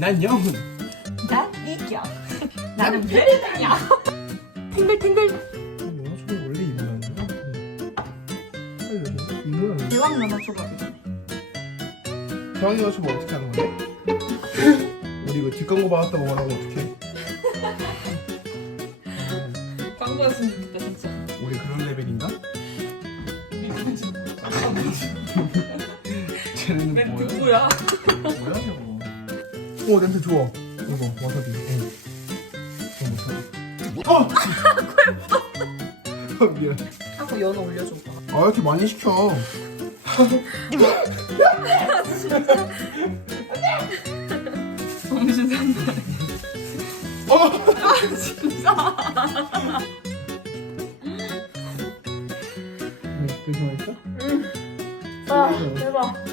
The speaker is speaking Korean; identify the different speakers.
Speaker 1: 난 영훈.
Speaker 2: 난 이겨. 나는 베르다냐. 탱글탱글.
Speaker 1: 연어초밥이 원래 이 모양인가? 이 모양인가?
Speaker 2: 대왕 연어 초밥이네.
Speaker 1: 대왕 연어초밥 어떻게 하는 건데? 우리 이거 뒷광고 받았다고 말하면 어떡해?
Speaker 2: 광고였으면 좋겠다 진짜.
Speaker 1: 우리 그런 레벨인가? 쟤는
Speaker 2: 멘트
Speaker 1: 뭐야?
Speaker 2: 뭐야?
Speaker 1: 오 냄새 좋아. 이거 와사비. 응. 어, 와사비. 어! 미안.
Speaker 2: 하고 연어 올려줘 봐.
Speaker 1: 아 이렇게 많이 시켜.
Speaker 2: 정신 산다.
Speaker 1: 어!
Speaker 2: 진짜.
Speaker 1: 괜찮았어?
Speaker 2: 아 대박.